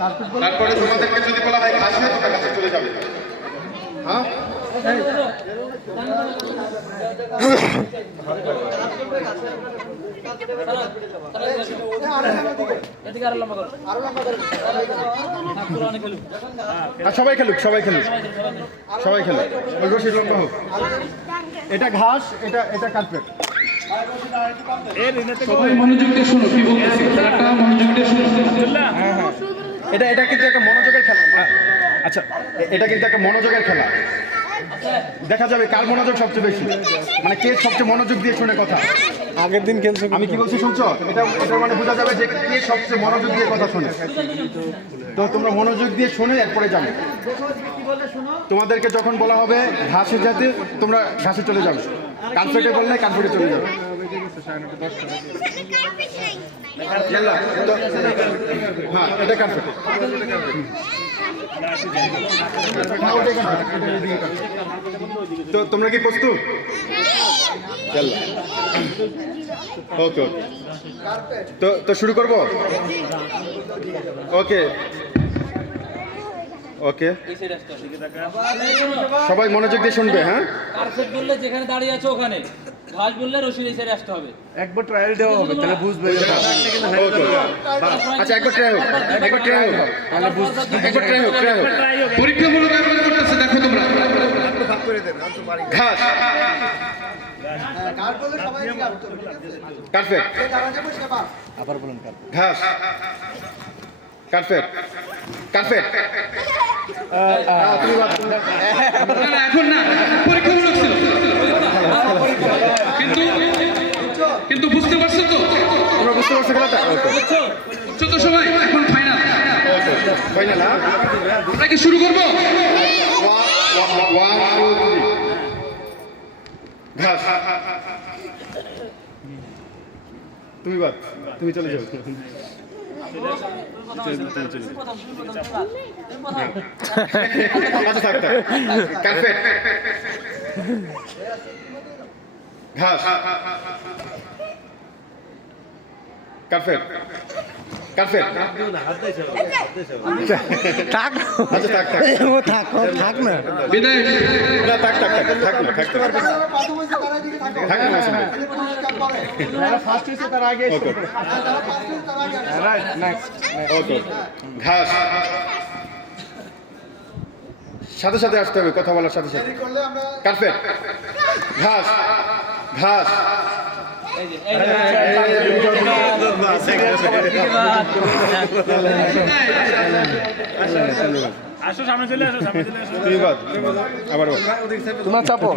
তারপরে তোমাদেরকে যদি বলা হয় ঘাসে তোমরা ঘাসে চলে যাবে। হ্যাঁ? সবাই খেলুক সবাই খেলুক সবাই খেলুক। লম্বা হোক। এটা ঘাস এটা এটা কার্পেট সবাই মনোযোগ দিয়ে শোনো কি বলতেছি? খেলাটা এটা এটা কিন্তু একটা মনোযোগের খেলা আচ্ছা এটা কিন্তু একটা মনোযোগের খেলা দেখা যাবে কার মনোযোগ সবচেয়ে বেশি মানে কে সবচেয়ে মনোযোগ দিয়ে শুনে কথা আগের দিন খেলছে আমি কি বলছি শুনছো এটা এটা মানে বোঝা যাবে যে কে সবচেয়ে মনোযোগ দিয়ে কথা শুনে তো তোমরা মনোযোগ দিয়ে শুনে এরপরে যাবে তোমাদেরকে যখন বলা হবে ঘাসে যেতে তোমরা ঘাসে চলে যাবে কানফেটে বললে কানফেটে চলে যাবে তো তোমরা কি প্রস্তুত? ওকে তো তো শুরু করব? ওকে। ওকে। সবাই মনোযোগ দিয়ে শুনবে হ্যাঁ? যেখানে দাঁড়িয়ে আছো ওখানে? ঘাস বললে এই আসতে হবে। একবার ট্রায়াল দেওয়া হবে তাহলে বুঝবে আচ্ছা একবার ট্রাই হোক একবার ট্রাই হোক। একবার ট্রাই হোক ট্রাই হোক। পরীক্ষামূলক আয়োজন করতেছে দেখো তোমরা। ঘাস। কার্পেট আবার বলুন কাল ঘাস। কার্পেট কার্পেট তুমি বাদ- না, না, এখন না পরীক্ষামূলক ছিল কিন্তু কিন্তু বুঝতে পারছ তো পারছ খেলাটা? বুঝছ সবাই এখন ফাইনাল ফাইনাল হ্যাঁ? আমরা কি শুরু করব? ওয়ান টু থ্রি ঘাস তুমি বাদ তুমি চলে যাও। আচ্ছা থাক থাক। কার্পেট ঘাস কার্পেট কার্পেট থাক। আচ্ছা থাক থাক। ও থাক ও থাক না। বিদায় না থাক থাক থাক থাক না থাক থাক। থাক না। ফার্স্ট হয়েছে তার আগে ওকে রাইট নেক্সট ওকে। ঘাস। সাথে সাথে আসতে হবে কথা বলার সাথে সাথে। কার্পেট ঘাস। ঘাস। এই যে এই যে আসো সামনে চলে আসো সামনে চলে আসো। তুমি বাদ আবার বল। তোমার চাপো।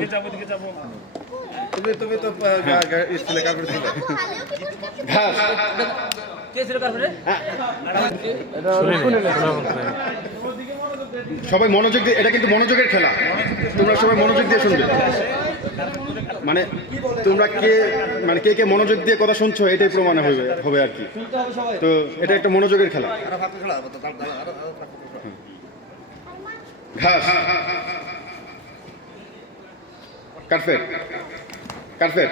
ঘাস। কার্পেটে সবাই মনোযোগ দিয়ে এটা কিন্তু মনোযোগের খেলা। তোমরা সবাই মনোযোগ দিয়ে শুনবে। মানে তোমরা কে মানে কে কে মনোযোগ দিয়ে কথা শুনছো এটাই প্রমাণ হবে হবে আর কি। তো এটা একটা মনোযোগের খেলা। ঘাস। কার্পেট কার্পেট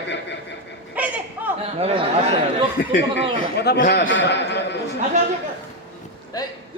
ঘাস।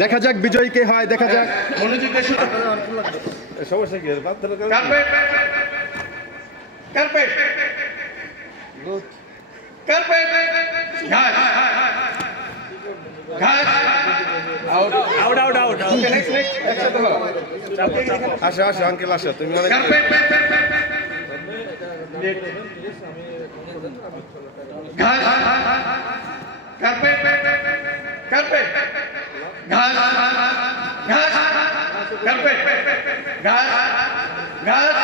দেখা যাক বিজয়ী কে হয় দেখা যাক। আসো আসো আঙ্কেল আসো। তুমি অনেক ঘাস কার্পেট কার্পেট ঘাস ঘাস কার্পেট ঘাস ঘাস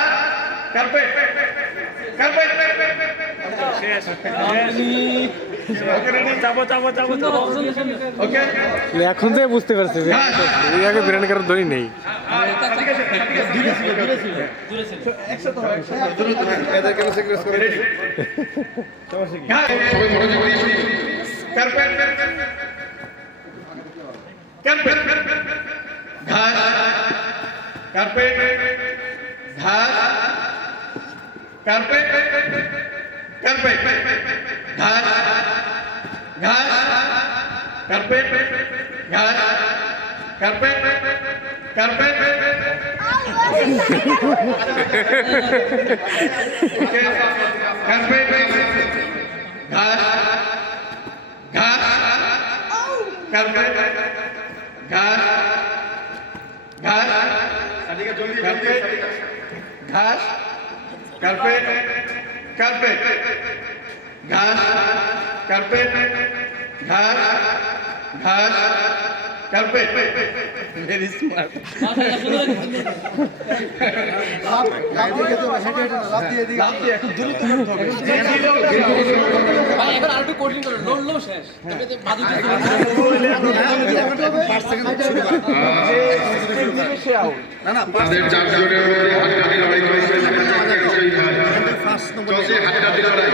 কার্পেট কার্পেট চাপো চাপো চাপো চাপো ওকে এখন থেকে বুঝতে পারছি আগে বিরিয়ানি কারোর ধরি নেই। এদেরকে সিকিউরিটি করে রেডি সবাই মনোযোগ দিয়ে শুনুন কার্পেট কার্পেট ঘাস কার্পেট ঘাস কার্পেট কার্পেট ঘাস ঘাস কার্পেট ঘাস কার্পেট কার্পেট কার্পেট ঘাস ঘাস কার্পেট ঘাস ঘাস কার্পেট ঘাস কার্পেট কার্পেট ঘাস কার্পেট ঘাস ঘাস কার্পেট ভেরি স্মার্ট মাথাটা সুন্দর এখন দ্রুত করতে হাড্ডাহাড্ডি লড়াই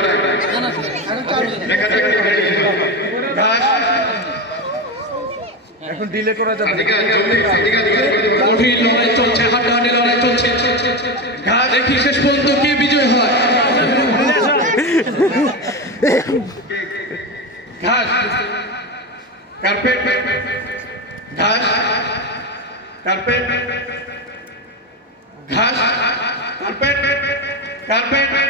দেখা যাক কে ready হয়। ঘাস এখন ডিলে করা যাবে কঠিন লড়াই চলছে হাড্ডাহাড্ডি লড়াই চলছে। দেখি শেষ পর্যন্ত কে বিজয় হয়। ঘাস কার্পেট ঘাস কার্পেট ঘাস কার্পেট কার্পেট।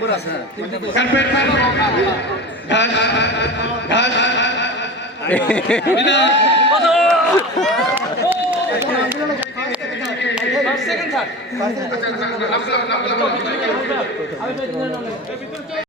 ঘাস আছে সেকেন্ড থার্ড